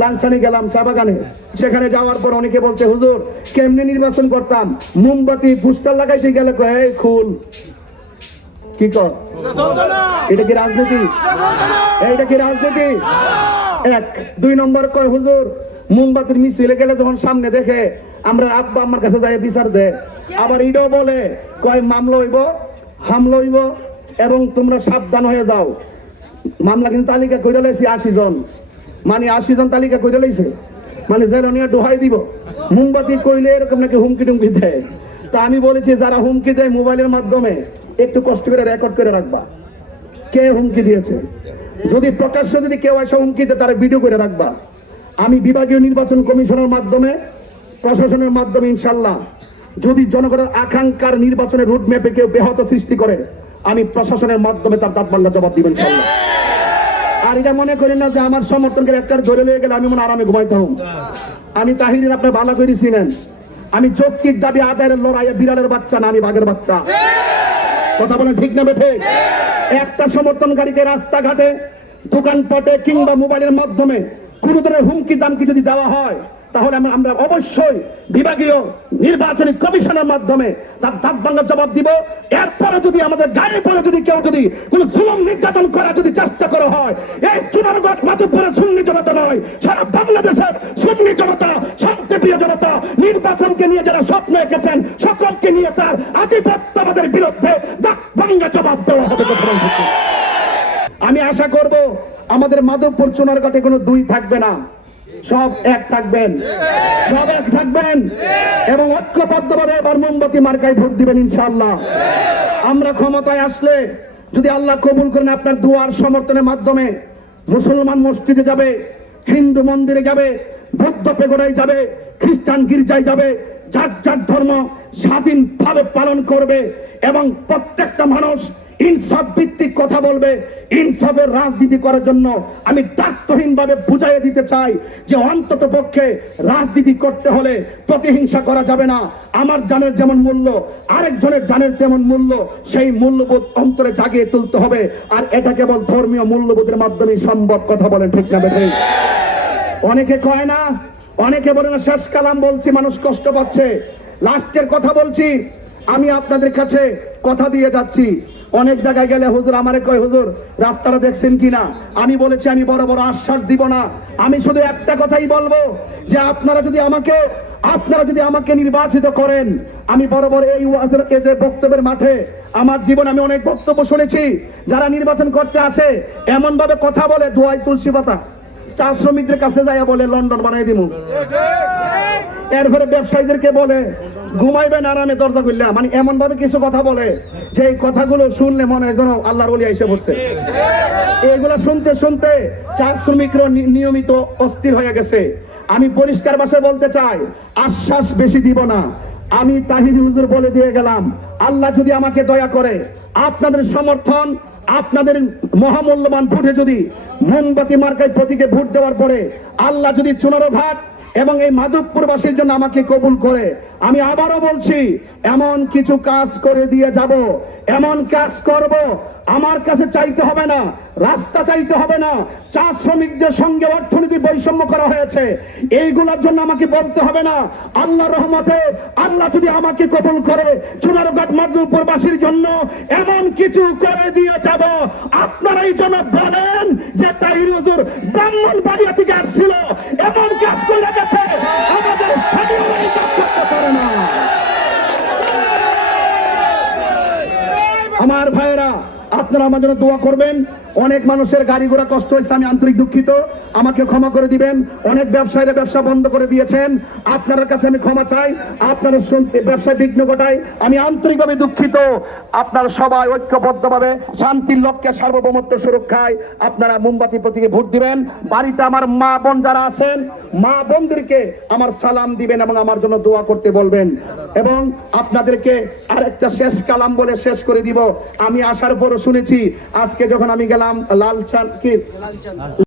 লালসানি গেলাম চা বাগানে, সেখানে যাওয়ার পর অনেকে বলছে হুজুর কেমনে নির্বাচন করতাম, মোমবাতি পোস্টার লাগাইতে গেলে কয় খুল কি কর, এটা কি রাজনীতি? এইটা কি রাজনীতি? এক দুই নম্বর কয় হুজুর মোমবাতির মিছিলে গেলে যখন সামনে দেখে আমরা আব্বা আমার কাছে যাই বিচার দেয়, আবার এটাও বলে কয় মামলা হইব হামলা হইব এবং তোমরা সাবধান হয়ে যাও। মামলা কিন্তু তালিকা করে লাইছি 80 জন, মানে 80 জন তালিকা করে লাইছে, মানে জেলে নিয়ে ডোহাই দিব। মোমবাতি কইলে এরকম নাকি হুমকি টুমকি দেয়। তা আমি বলেছি যারা হুমকি দেয় মোবাইলের মাধ্যমে একটু কষ্ট করে রেকর্ড করে রাখবা কে হুমকি দিয়েছে। যদি প্রকাশ্য যদি কেউ এসে হুমকি দেয় তারা ভিডিও করে রাখবা। আমি বিভাগীয় নির্বাচন কমিশনের মাধ্যমে প্রশাসনের মাধ্যমে ইনশাল্লাহ যদি জনগণের আকাঙ্ক্ষার নির্বাচনের রুট ম্যাপে কেউ ব্যাহত সৃষ্টি করে আমি প্রশাসনের মাধ্যমে তার দাঁতভাঙ্গা জবাব দিবেন ইনশাল্লাহ। আর এটা মনে করেন না যে আমার সমর্থনকে একটা ধরে নিয়ে গেলে আমি মনে আরামে ঘুমাইতাম। আমি তাহিরের আপনার ভালো করে চিনেন, আমি যৌক্তিক দাবি আদায়ের লড়াইয়ে বিড়ালের বাচ্চা না, আমি বাঘের বাচ্চা। কথা বলেন ঠিক না বেঠে? একটা সমর্থনকারীকে রাস্তাঘাটে দোকানপাটে কিংবা মোবাইলের মাধ্যমে কোন ধরনের হুমকি দামকি যদি দেওয়া হয় তাহলে আমরা অবশ্যই বিভাগীয় নির্বাচনী কমিশনের মাধ্যমে তার দাঁতভাঙ্গা জবাব দিব। এরপরে যদি আমাদের গায়ে পরে যদি কেউ যদি কোন জুলুম নির্যাতন করার যদি চেষ্টা করা হয়, এই চুনারগঞ্জ মাধবপুরে সুন্নি জনতা নয়, সারা বাংলাদেশের সুন্নি জনতা, শান্তিপ্রিয় জনতা, নির্বাচনকে নিয়ে যারা স্বপ্ন এঁকেছেন সকলকে নিয়ে তার আধিপত্যবাদের বিরুদ্ধে দাঁতভাঙ্গা জবাব দেওয়া হবে। আমি আশা করব আমাদের মাধবপুর চুনারগঞ্জে কোনো দুই থাকবে না, সব এক থাকবেন, সব এক থাকবেন এবং ঐক্যবদ্ধভাবে এবার মোমবাতি মার্কায় ভোট দিবেন ইনশাআল্লাহ। আমরা ক্ষমতায় আসলে যদি আল্লাহ কবুল করেন আপনার দুয়ার সমর্থনের মাধ্যমে মুসলমান মসজিদে যাবে, হিন্দু মন্দিরে যাবে, বৌদ্ধ পেগোডায় যাবে, খ্রিস্টান গির্জায় যাবে, যার যার ধর্ম স্বাধীনভাবে পালন করবে এবং প্রত্যেকটা মানুষ ইনসাফ ভিত্তিক কথা বলবে। ইনসাফের রাজনীতি করার জন্য আমি দায়িত্বহীন ভাবে বুঝাইয়ে দিতে চাই যে অন্তত পক্ষে রাজনীতি করতে হলে প্রতিহিংসা করা যাবে না। আমার জানের যেমন মূল্য আরেকজনের জানের তেমন মূল্য, সেই মূল্যবোধ অন্তরে জাগিয়ে তুলতে হবে। আর এটা কেবল ধর্মীয় মূল্যবোধের মাধ্যমে সম্ভব। কথা বলেন ঠিক না বেঠিক? অনেকে কয় না, অনেকে বলে না শেষ কালাম বলছি মানুষ কষ্ট পাচ্ছে, লাস্টের কথা বলছি। আমি আপনাদের কাছে কথা দিয়ে যাচ্ছি, অনেক জায়গায় গেলে হুজুর আমারে কয় হুজুর রাস্তাটা দেখছেন কিনা, আমি বলেছি আমি বড় বড় আশ্বাস দিব না, আমি শুধু একটা কথাই বলবো যে আপনারা যদি আমাকে নির্বাচিত করেন, আমি বড় বড় এই যে বক্তব্যের মাঠে আমার জীবন আমি অনেক বক্তব্য শুনেছি, যারা নির্বাচন করতে আসে এমন ভাবে কথা বলে দোয়াই তুলসী পাতা, চা শ্রমিকদের কাছে যাইয়া বলে লন্ডন বানাই দিব, এরপরে ব্যবসায়ীদেরকে বলে ঘুমাইবেন আরামে দরজা খুললে, মানে এমন ভাবে কিছু কথা বলে যে এই কথাগুলো শুনলে মনে হয় যেন আল্লাহর ওলি এসে পড়ছে। এইগুলো শুনতে শুনতে চা শ্রমিকরা নিয়মিত অস্থির হয়ে গেছে। আমি পরিষ্কার ভাষায় বলতে চাই, আশ্বাস বেশি দিব না, আমি তাহির হুজুর বলে দিয়ে গেলাম, আল্লাহ যদি আমাকে দয়া করে আপনাদের সমর্থন, আপনাদের মহামূল্যবান ভোটে যদি মোমবাতি মার্কায় প্রতীকে ভোট দেওয়ার পরে আল্লাহ যদি চুনারঘাট এবং এই মাধবপুরবাসীর জন্য আমাকে কবুল করে, আমি আবারও বলছি এমন কিছু কাজ করে দিয়ে যাব, এমন কাজ করব, আমার কাছে চাইতে হবে না, রাস্তা চাইতে হবে না, চা শ্রমিকদের সঙ্গে অর্থনীতি বৈষম্য করা হয়েছে এইগুলোর জন্য আমাকে বলতে হবে না। আল্লাহর রহমতে আল্লাহ যদি আমাকে কবুল করে চুনারঘাট মাধবপুরবাসীর জন্য এমন কিছু করে দিয়ে যাব। আপনারাই যেন বলেন যে তাহির হুজুর ব্রাহ্মণবাড়িয়া থেকে আসছিল, এমন কাজ করে গেছে আমাদের স্থানীয় কাজ করতে পারে না। আমার ভাইয়েরা আপনারা আমার জন্য দোয়া করবেন। অনেক মানুষের গাড়ি ঘোড়া কষ্ট হয়েছে, আমি আন্তরিক দুঃখিত, আমাকে ক্ষমা করে দিবেন। অনেক ব্যবসায়ীরা ব্যবসা বন্ধ করে দিয়েছেন, আপনাদের কাছে আমি ক্ষমা চাই, আপনাদের ব্যবসায় বিঘ্ন ঘটাই আমি আন্তরিকভাবে দুঃখিত। আপনারা সবাই ঐক্যবদ্ধভাবে শান্তির লক্ষ্যে সার্বভৌমত্ব সুরক্ষায় আপনারা মোমবাতি প্রতীকে ভোট দিবেন। বাড়িতে আমার মা বোন যারা আছেন, মা বোনদেরকে আমার সালাম দিবেন এবং আমার জন্য দোয়া করতে বলবেন। এবং আপনাদেরকে আরেকটা শেষ কালাম বলে শেষ করে দিব। আমি আসার পরও শুনেছি আজকে যখন আমি গেলাম লালচান